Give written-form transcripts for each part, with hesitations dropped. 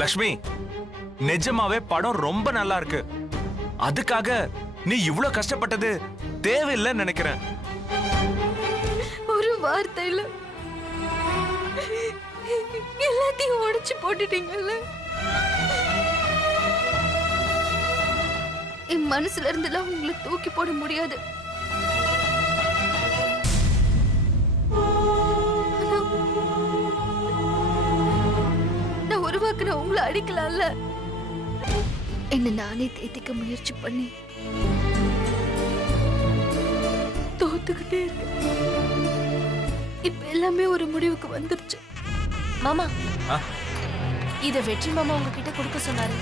லக்ஷ்மி, நிஜமாவே படம் ரொம்ப நல்லா இருக்கு. அதுக்காக நீ இவ்வளவு கஷ்டப்பட்டது தேவையில்லைன்னு நினைக்கிறேன். ஒரு வார்த்தையில எல்லாத்தையும் உடைச்சு போட்டுட்டீங்கல்ல. என் மனசுல இருந்தெல்லாம் உங்களை தூக்கி போட முடியாது. நான் உருவாக்குன உங்களை அடிக்கலாம்ல. என்ன நானே தேத்திக்க முயற்சி பண்ணி தோத்துக்கிட்டே இருக்கேன். இப்ப எல்லாமே ஒரு முடிவுக்கு வந்துருச்சு. மாமா, இத வெற்றி மாமா உங்ககிட்ட கொடுக்க சொன்னாரு.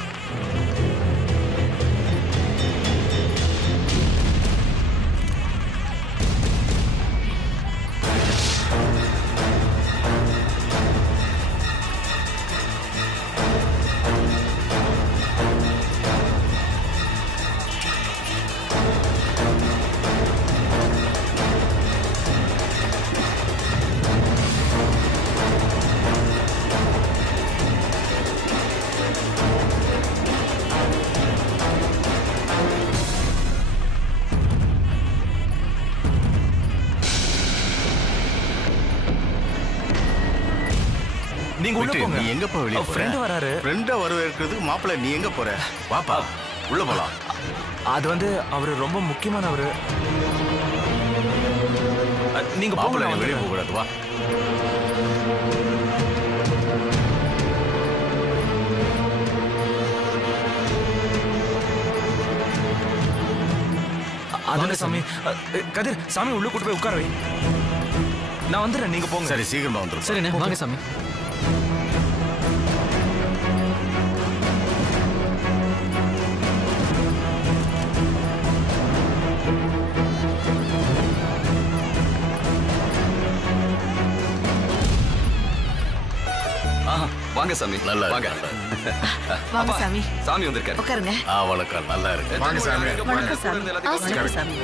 நீங்க உள்ள போங்க. நீ எங்க போற? வெளிய ஃப்ரெண்ட் வராரு. ஃப்ரெண்ட வரவேற்கிறதுக்கு மாப்பிள்ளை நீ எங்க போற? வாப்பா உள்ள போலாம். அது வந்து அவரு ரொம்ப முக்கியமானவரு. நீங்க மாப்பிள்ளை போங்க. வெளிய போக கூடாது. வா. அதோட சாமி, கதிர் சாமி உள்ள கூட்டு போய் உட்கார வை. நான் வந்துடுறேன், நீங்க போங்க. சரி, சீக்கிரமா வந்துரும். சரிண்ணே, வாங்க சாமி. வாங்க சாமி. நல்லா வாங்க. வாங்க சாமி. சாமி வந்திருக்காரு. உட்காருங்க. வணக்கம். நல்லா இருக்கு. வாங்க சாமி. வணக்கம் சாமி. எல்லாத்தையும் சாமி.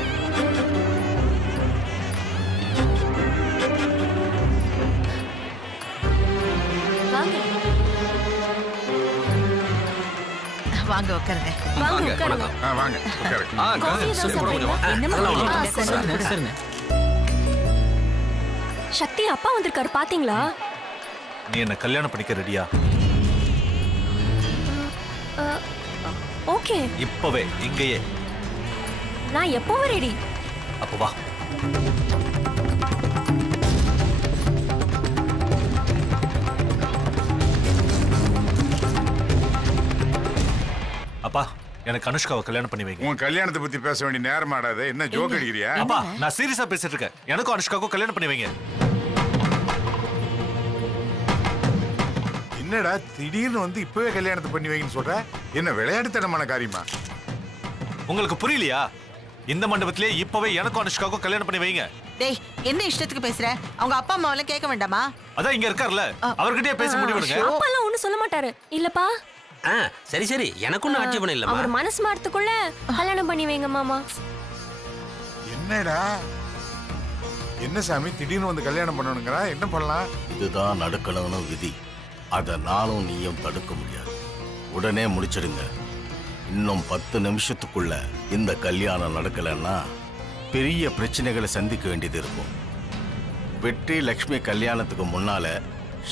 வாங்க. வாங்க உட்காருங்க. வாங்க. உட்காருங்க. வாங்க உட்காருங்க. காஃபி ஏதாவது சாப்பிடுறீங்களா? சரிண்ணே. சக்தி அப்பா வந்திருக்காரு, பாத்தீங்களா? நீ என்ன கல்யாணம் பண்ணிக்க ரெடியா? ஓகே. இப்பவே இங்கேயே. நான் எப்பவும் ரெடி. அப்ப வா. அப்பா, எனக்கு அனுஷ்காவை கல்யாணம் பண்ணி வைங்க. உன் கல்யாணத்தை பத்தி பேச வேண்டிய நேரம் ஆடாது. என்ன ஜோக் அடிக்கிறியா? அப்பா, நான் சீரியஸா பேசிட்டு இருக்கேன். எனக்கும் அனுஷ்காவுக்கும் கல்யாணம் பண்ணி வைங்க. என்னடா திடீர்னு வந்து இப்பவே கல்யாணத்தை பண்ணி வைங்கன்னு சொல்ற? என்ன விளையாட்டுத்தனமான காரியமா? உங்களுக்கு புரியலையா? இந்த மண்டபத்திலே இப்பவே எனக்கும் அனுஷ்காவுக்கும் கல்யாணம் பண்ணி வைங்க. டேய், என்ன இஷ்டத்துக்கு பேசுற? அவங்க அப்பா அம்மாவெல்லாம் கேட்க வேண்டாமா? அதான் இங்க இருக்கார்ல, அவர்கிட்டயே பேசி முடிவெடுங்க. அப்பா எல்லாம் ஒண்ணும் சொல்ல மாட்டாரு இல்லப்பா. சரி சரி, எனக்கு ஒன்றும் ஆட்சேபணம் இல்லைம்மா. அவர் மனசு மாறத்துக்குள்ள கல்யாணம் பண்ணி வைங்க மாமா. என்னடா என்ன சாமி திடீர்னு வந்து கல்யாணம் பண்ணணுங்கிறா? என்ன பண்ணலாம்? இதுதான் நடக்கணும்னு விதி. அதை நானும் நீயும் தடுக்க முடியாது. உடனே முடிச்சிடுங்க. இன்னும் 10 நிமிஷத்துக்குள்ள இந்த கல்யாணம் நடக்கலன்னா பெரிய பிரச்சனைகளை சந்திக்க வேண்டியது இருக்கும். வெற்றி லக்ஷ்மி கல்யாணத்துக்கு முன்னால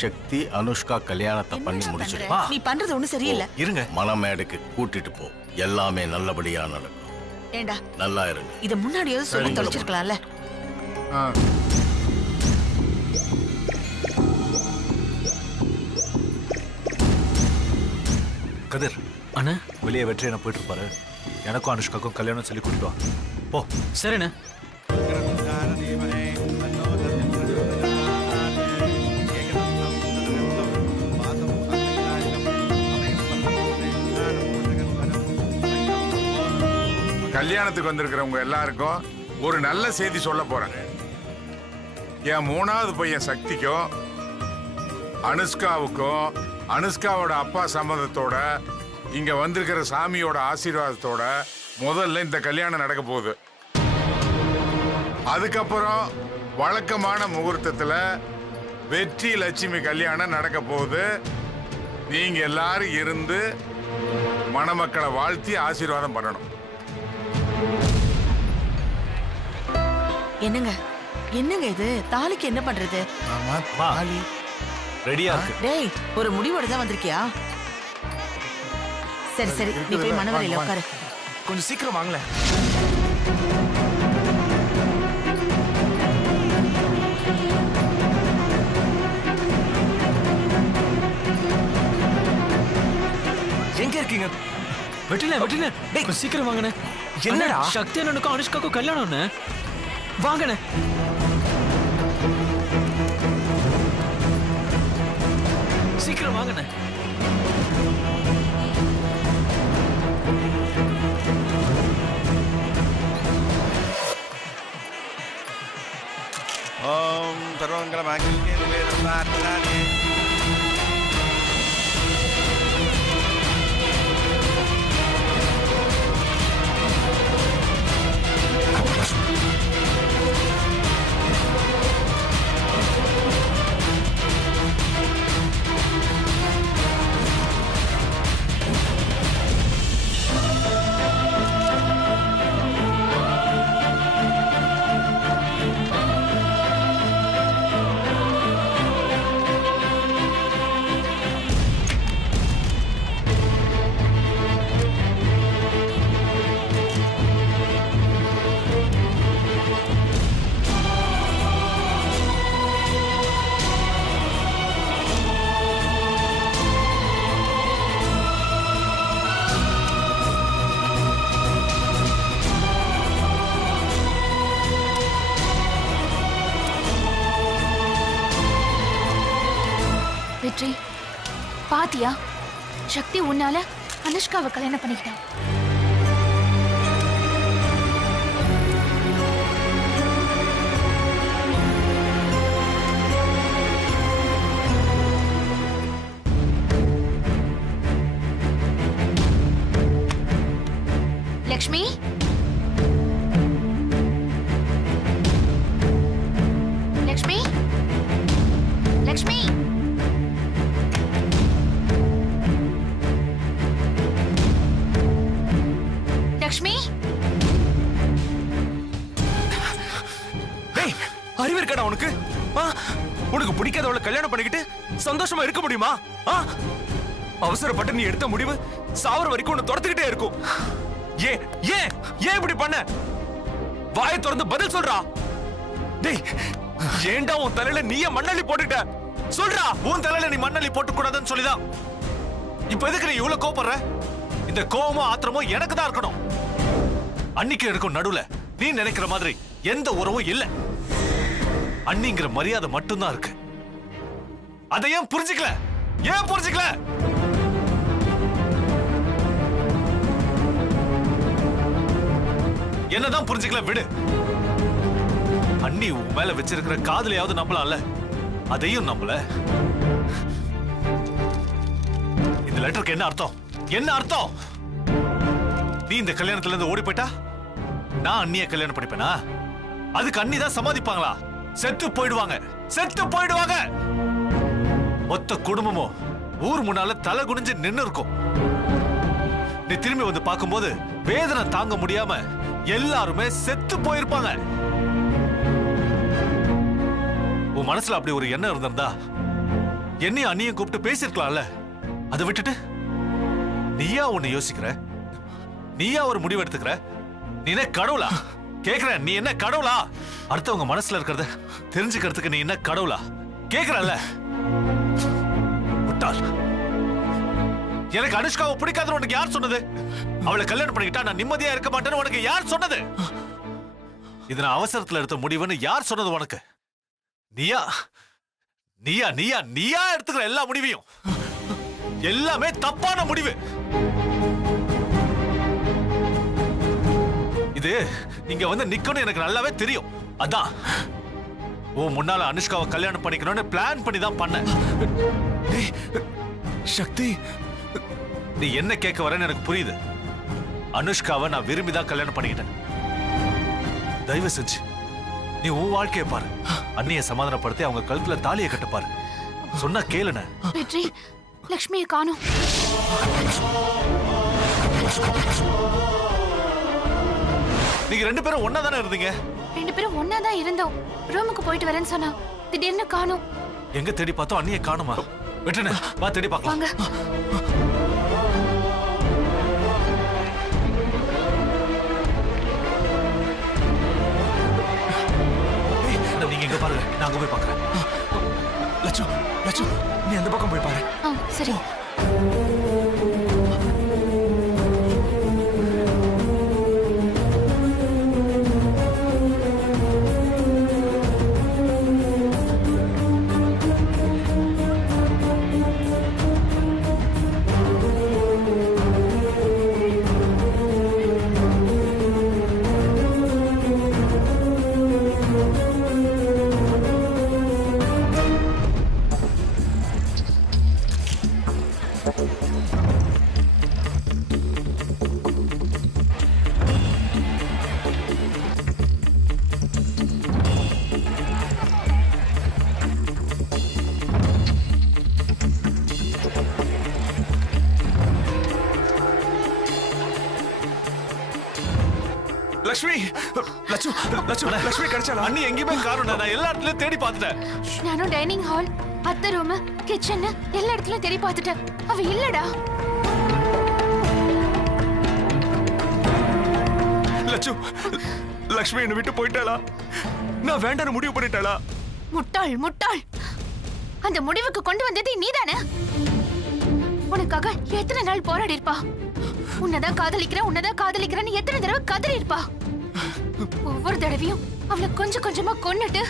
சக்தி அனுஷ்கா கல்யாணத்தை பண்ணி முடிச்சிடு. நீ பண்றது ஒண்ணும் சரியில்லை. இருங்க, மணமேடைக்கு கூட்டிட்டு போ. எல்லாமே நல்லபடியா நடக்கும். ஏண்டா, நல்லா இருங்க. இத முன்னாடியாவது சொல்லி தொலைச்சிருக்கலாம்ல. கதிர் அண்ணா, வெளியே வெற்றி என்ன போயிட்டு இருப்பாரு. எனக்கும் அனுஷ்காக்கும் கல்யாணம் சொல்லி கூட்டிட்டு வா. போ. சரிண்ணே. கல்யாணத்துக்கு வந்திருக்கிறவங்க எல்லாருக்கும் ஒரு நல்ல செய்தி சொல்ல போறேன். என் 3வது பையன் சக்திக்கும் அனுஷ்காவுக்கும் அனுஷ்காவோட அப்பா சம்மதத்தோட இங்க வந்திருக்கிற சாமியோட ஆசீர்வாதத்தோட முதல்ல இந்த கல்யாணம் நடக்க போகுது. அதுக்கப்புறம் வழக்கமான முகூர்த்தத்துல வெற்றி லட்சுமி கல்யாணம் நடக்க போகுது. நீங்க எல்லாரும் இருந்து மணமக்களை வாழ்த்தி ஆசீர்வாதம் பண்ணணும். என்னங்க என்னங்க இது? தாலிக்கு என்ன பண்றது? ரெடியா இருக்கு. டேய், ஒரு முடிவோட தான் வந்திருக்கியா? சரி சரி, நீ போய் மணவரையில உட்காரு. கொஞ்சம் சீக்கிரம் வாங்கல. எங்க இருக்கீங்க? வெட்டில டேய் கொஞ்சம் சீக்கிரம் வாங்கண்ணே. என்னடா? சக்தி அண்ணனுக்கும் அனுஷ்காக்கும் கல்யாணம்னு வாங்கண்ணே. சீக்கிரம் வாங்கண்ணே. ஓம் சர்வமங்கலமாங்கல்யே வெற்றி, பாத்தியா? சக்தி உன்னால அனுஷ்காவை கல்யாணம் பண்ணிக்கிட்டான். லக்ஷ்மி, லக்ஷ்மி, லக்ஷ்மி, லக்ஷ்மி. டேய், அறிவு இருக்கடா உனக்கு? உனக்கு பிடிக்காதவளை கல்யாணம் பண்ணிக்கிட்டு சந்தோஷமா இருக்க முடியுமா? அவசரப்பட்டு நீ எடுத்த முடிவு சாவர வரைக்கும் உன்னை துரத்துக்கிட்டே இருக்கும். ஏன் ஏன் ஏன் இப்படி பண்ண? வாயை திறந்து பதில் சொல்றா. டேய், ஏன்டா உன் தலையில நீயே மண்ணள்ளி போட்டுட்ட? சொல்றா. உன் தலையில நீ மண்ணள்ளி போட்டு கூடாதுன்னு சொல்லிதான் இப்ப எதுக்கு நீ இவ்வளவு கோபப்படுற? இந்த கோபமும் ஆத்திரமும் எனக்கு தான் இருக்கணும். அன்னைக்கு இருக்கும் நடுவுல நீ நினைக்கிற மாதிரி எந்த உறவும் இல்ல. அன்னிங்கிற மரியாதை மட்டும்தான் இருக்கு. அதை ஏன் புரிஞ்சுக்கல? ஏன் புரிஞ்சுக்கல? என்னதான் புரிஞ்சுக்கல விடு. அண்ணி உன் மேல வச்சிருக்கிற காதலையாவது நம்பலாம்ல, அதையும் நம்பல. இந்த லெட்டருக்கு என்ன அர்த்தம்? என்ன அர்த்தம்? நீ இந்த கல்யாணத்துல இருந்து ஓடி போயிட்டா நான் அண்ணிய கல்யாணம் பண்ணிப்பேனா? அதுக்கு அண்ணி தான் சமாதிப்பாங்களா? செத்து போயிடுவாங்க, செத்து போயிடுவாங்க. மொத்த குடும்பமும் ஊர் முன்னால தலை குனிஞ்சு நின்னு இருக்கும். நீ திரும்பி வந்து பார்க்கும்போது வேதனை தாங்க முடியாம எல்லாருமே செத்து போயிருப்பாங்க. உன் மனசுல அப்படி ஒரு எண்ணம் இருந்திருந்தா என்னையும் அண்ணியும் கூப்பிட்டு பேசிருக்கலாம்ல. அதை விட்டுட்டு நீயா ஒண்ணு யோசிக்கிற, நீயா ஒரு முடிவு எடுத்துக்கிற. நீ என்ன கடவுளா? கேக்குற, நீ என்ன கடவுளா? அடுத்தவங்க மனசுல இருக்கிறத தெரிஞ்சுக்கிறதுக்கு நீ என்ன கடவுளா? கேக்குறல்ல. முட்டாள். எனக்கு அனுஷ்காவை பிடிக்காதுன்னு உனக்கு யார் சொன்னது? அவளை கல்யாணம் பண்ணிக்கிட்டா நான் நிம்மதியா இருக்க மாட்டேன்னு உனக்கு யார் சொன்னது? இது நான் அவசரத்துல எடுத்த முடிவுன்னு யார் சொன்னது உனக்கு? நீயா நீயா நீயா நீயா எடுத்துக்கிற எல்லா முடிவையும். எல்லாமே தப்பான முடிவு. இது இங்க வந்து நிக்கணும் எனக்கு நல்லாவே தெரியும். அதான் உன் முன்னால அனுஷ்காவை கல்யாணம் பண்ணிக்கணும்னு பிளான் பண்ணி தான் பண்ண. சக்தி, நீ என்ன கேட்க வரேன்னு எனக்கு புரியுது. அனுஷ்காவை நான் விரும்பிதான் கல்யாணம் பண்ணிக்கிட்டேன். தயவு செஞ்சு நீ உன் வாழ்க்கையை பாரு. அண்ணியை சமாதானப்படுத்தி அவங்க கழுத்துல தாலியை கட்ட பாரு. சொன்னா கேளுன. வெற்றி, லக்ஷ்மியை காணோம். நீங்க 2 பேரும் ஒன்னா தானே இருந்தீங்க? 2 பேரும் ஒன்னா தான் இருந்தோம். ரூமுக்கு போயிட்டு வரேன்னு சொன்னா திடீர்னு காணோம். எங்க தேடி பார்த்தோம், அண்ணியை காணுமா? வெற்றினே, வா தேடி பார்க்கலாம். வாங்க. நீங்க எங்க பாருங்க, நான் அங்க போய் பார்க்கறேன். லட்சு, லட்சு, நீ அந்த பக்கம் போய் பாரு. சரி. லட்சுமி, லட்சு, லட்சு, லட்சுமி கிடைச்சாளா? அண்ணி எங்கேயுமே காணோம். நான் எல்லா இடத்துலயும் தேடி பார்த்துட்டேன். நானும் டைனிங் ஹால், அத்தை ரூம், கிச்சன் எல்லா இடத்துலயும் தேடி பார்த்துட்டேன். அவ இல்லடா. லட்சு, லட்சுமி என்னை விட்டு போயிட்டாளா? நான் வேண்டான்னு முடிவு பண்ணிட்டாளா? முட்டாள், முட்டாள். அந்த முடிவுக்கு கொண்டு வந்தது நீதானே? உனக்காக எத்தனை நாள் போராடி இருப்பா? உன்னதான் காதலிக்கிறேன்னு எத்தனை தடவை கதறி இருப்பா? ஒவ்வொரு தடவையும் அவளை கொஞ்சம் கொஞ்சமா கொன்னுட்டு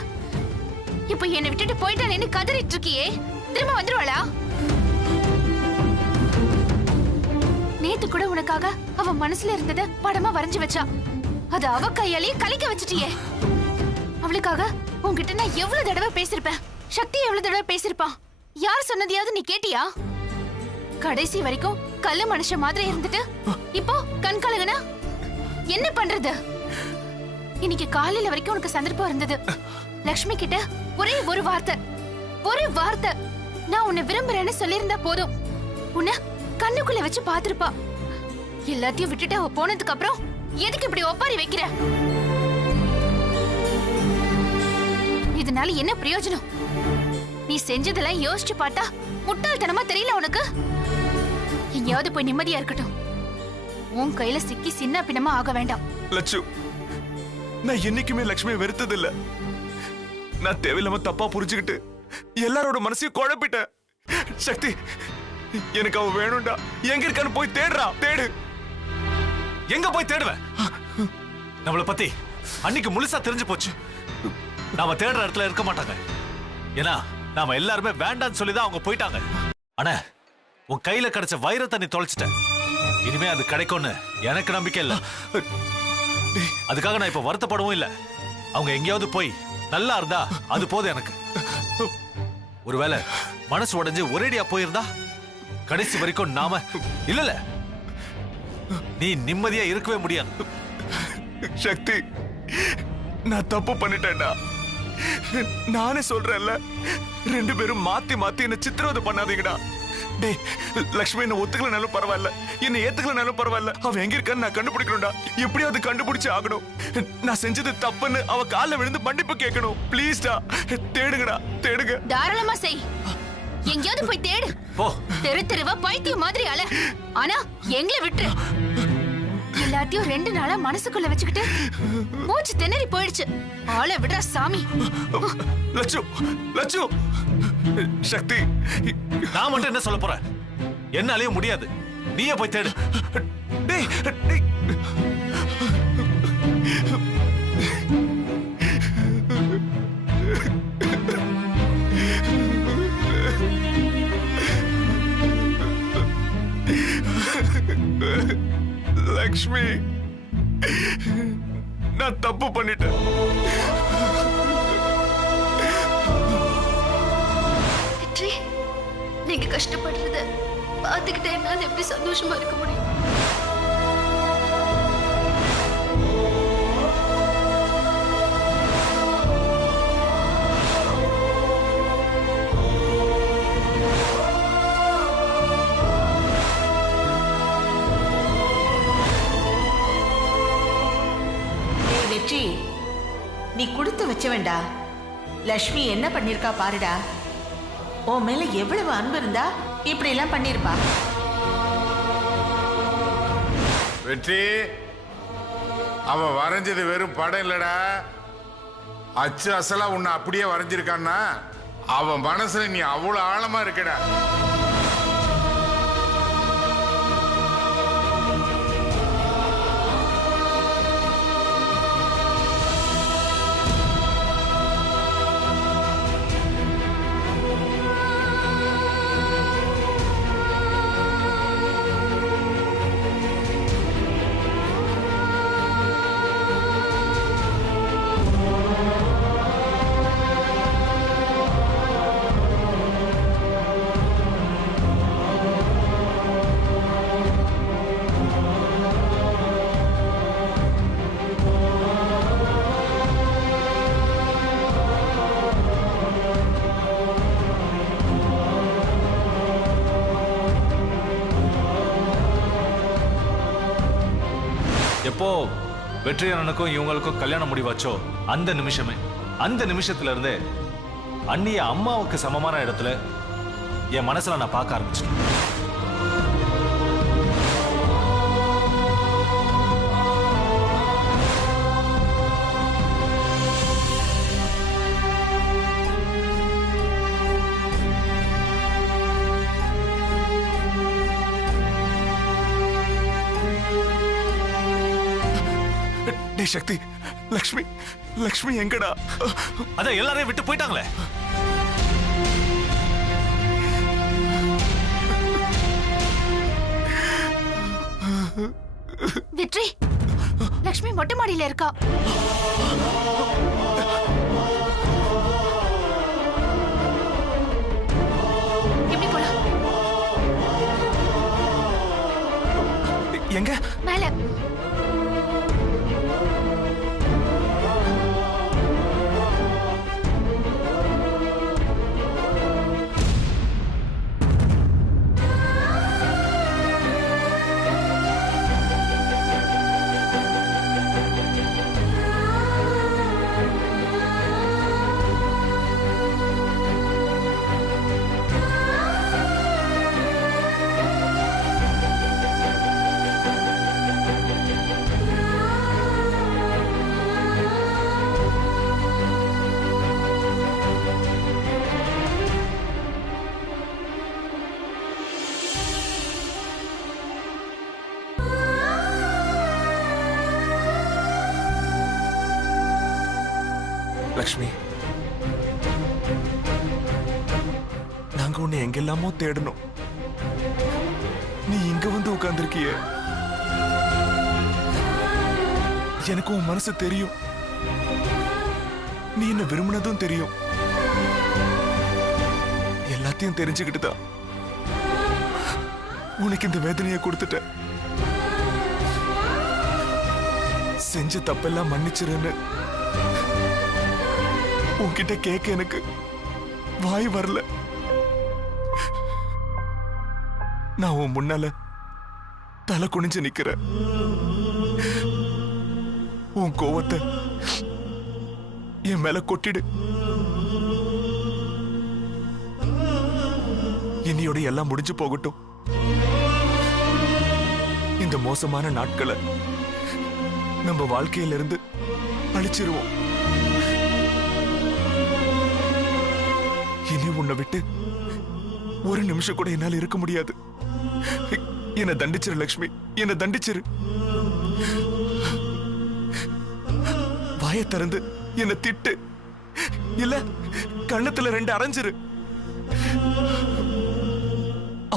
இப்ப என்னை விட்டுட்டு போயிட்டானேன்னு கதறிட்டு இருக்கியே, திரும்ப வந்துருவாளா? நேத்து கூட உனக்காக அவ மனசுல இருந்தத படமா வரைஞ்சு வச்சா. அது அவ கையாலேயே கலைக்க வச்சிட்டியே. அவளுக்காக உன்கிட்ட நான் எவ்வளவு தடவை பேசிருப்பேன், சக்தி எவ்வளவு தடவை பேசிருப்பான். யார் சொன்னதையாவது நீ கேட்டியா? கடைசி வரைக்கும் கல்லு மனுஷ மாதிரி இருந்துட்டு இப்போ கண் கலங்கனா என்ன பண்றது? இன்னைக்கு காலையில வரைக்கும் உனக்கு சந்தர்ப்பம் இருந்தது. லக்ஷ்மி கிட்ட ஒரே ஒரு வார்த்தை நான் உன்னை விரும்புறேன்னு சொல்லியிருந்தா போதும். உன்னை கண்ணுக்குள்ள வச்சு பாத்திருப்பா. எல்லாத்தையும் விட்டுட்டு அவ போனதுக்கு அப்புறம் எதுக்கு இப்படி ஒப்பாரி வைக்கிற? இதனால என்ன பிரயோஜனம்? நீ செஞ்சதெல்லாம் யோசிச்சு பார்த்தா முட்டாள்தனமா தெரியல உனக்கு? எங்கேயாவது போய் நிம்மதியா இருக்கட்டும். உன் கையில சிக்கி சின்ன பின்னமா ஆக வேண்டாம். லட்சு, நான் என்னைக்குமே லட்சுமியை வெறுத்தது இல்ல. நான் தேவையில்லாம தப்பா புரிஞ்சுக்கிட்டு எல்லாரோட மனசையும் குழப்பிட்டேன். சக்தி, எனக்கு அவ வேணும்டா. எங்க இருக்கான்னு போய் தேடுறா, தேடு. எங்க போய் தேடுவேன்? நம்மளை பத்தி அன்னைக்கு முழுசா தெரிஞ்சு போச்சு. நாம தேடுற இடத்துல இருக்க மாட்டாங்க. ஏன்னா நாம எல்லாருமே வேண்டான்னு சொல்லிதான் அவங்க போயிட்டாங்க. ஆனா உன் கையில கிடைச்ச வைரத்தை நீ தொலைச்சிட்ட. இனிமே அது கிடைக்கும்னு எனக்கு நம்பிக்கை இல்ல. அதுக்காக நான் இப்ப வருத்தப்படவும் இல்ல. அவங்க எங்கேயாவது போய் நல்லா இருந்தா அது போதும் எனக்கு. ஒருவேளை மனசு உடைஞ்சு ஒரேடியா போயிருந்தா கடைசி வரைக்கும் நாம இல்ல நீ நிம்மதியா இருக்கவே முடியாது. சக்தி, நான் தப்பு பண்ணிட்டேன்டா. நானே சொல்றேன்ல, 2 பேரும் மாத்தி மாத்தி என்ன சித்திரவதை பண்ணாதீங்கடா. டேய், லட்சுமி என்ன ஒத்துக்கலனாலும் பரவாயில்ல, என்ன ஏத்துக்கலனாலும் பரவாயில்ல, அவ எங்க இருக்கான்னு நான் கண்டுபிடிக்கணும்டா. எப்படியாவது கண்டுபிடிச்சு ஆகணும். நான் செஞ்சது தப்புன்னு அவ கால்ல விழுந்து மன்னிப்பு கேட்கணும். ப்ளீஸ்டா, தேடுங்கடா, தேடுங்க. தாராளமா செய். எங்கேயாவது போய் தேடு. போ. தெரு தெருவா பைத்தியம் மாதிரி அல. ஆனா எங்களை விட்டுரு. எல்லாத்தையும் 2 நாளா மனசுக்குள்ள வச்சுக்கிட்டு மூச்சு திணறி போயிடுச்சு. ஆளை விடுற சாமி. லட்சு, லட்சு, சக்தி, நான் மட்டும் என்ன சொல்ல போறேன்? என்னாலயே முடியாது. நீயே போய் தேடு. டேய், டேய். லக்ஷ்மி, நான் தப்பு பண்ணிட்டேன். வெற்றி, நீங்க கஷ்டப்படுறத பார்த்துக்கிட்டே என்னால எப்படி சந்தோஷமா இருக்க முடியும்? வெற்றி, நீ கொடுத்து வச்ச வேண்டா. லக்ஷ்மி என்ன பண்ணிருக்கா பாருடா. உன் மேல எவ்வளவு அன்பு இருந்தா இப்படி எல்லாம் பண்ணிருப்பா. வெற்றி, அவ வரைஞ்சது வெறும் படம் இல்லடா, அச்சு அசலா உன்னை அப்படியே வரைஞ்சிருக்கான்னா அவன் மனசுல நீ அவ்வளவு ஆழமா இருக்கடா. எப்போ வெற்றியாளனுக்கும் இவங்களுக்கும் கல்யாணம் முடிவாச்சோ அந்த நிமிஷத்துல இருந்தே அண்ணிய அம்மாவுக்கு சமமான இடத்துல என் மனசுல நான் பார்க்க ஆரம்பிச்சேன். சக்தி, லக்ஷ்மி எங்கடா? அதான் எல்லாரையும் விட்டு போயிட்டாங்களே. வெற்றி, லக்ஷ்மி மொட்டை மாடியில இருக்கா. எப்படி போலாம்? எங்க? மேல. லக்ஷ்மி, நாங்க உன்னை எங்கெல்லாமோ தேடணும். நீ இங்க வந்து உட்கார்ந்திருக்கிய. எனக்கு உன் மனசு தெரியும். நீ என்ன விரும்பினதும் தெரியும். எல்லாத்தையும் தெரிஞ்சுக்கிட்டுதான் உனக்கு இந்த வேதனையை கொடுத்துட்ட. செஞ்ச தப்பெல்லாம் மன்னிச்சிருன்னு உன்கிட்ட கேட்க எனக்கு வாய் வரல. நான் உன் முன்னால தலை குனிஞ்சு நிக்கிறேன். உன் கோவத்தை என் மேல கொட்டிடு. இனியோட எல்லாம் முடிஞ்சு போகட்டும். இந்த மோசமான நாட்களை நம்ம வாழ்க்கையிலிருந்து அழிச்சிருவோம். இனி உன்னை விட்டு ஒரு நிமிஷம் கூட என்னால இருக்க முடியாது. என்னை தண்டிச்சிரு லக்ஷ்மி, என்னை தண்டிச்சிரு. வாயை திறந்து என்னை திட்டு, இல்ல கண்ணத்துல 2 அரைஞ்சிரு.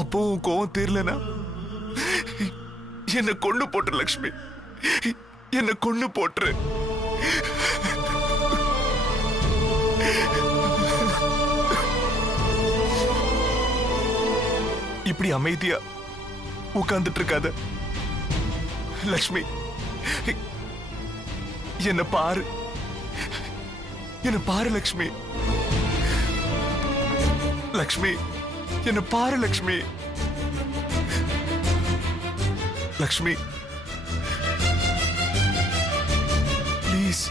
அப்போ உன் கோவம் தீரலனா என்னை கொண்டு போட்டுரு லக்ஷ்மி, என்னை கொண்டு போட்டுரு. இப்படி அமைதியா உட்கார்ந்துட்டு இருக்காத லக்ஷ்மி. என்ன பாரு, என்ன பாரு லக்ஷ்மி. லக்ஷ்மி, என்ன பாரு லக்ஷ்மி. லக்ஷ்மி, ப்ளீஸ்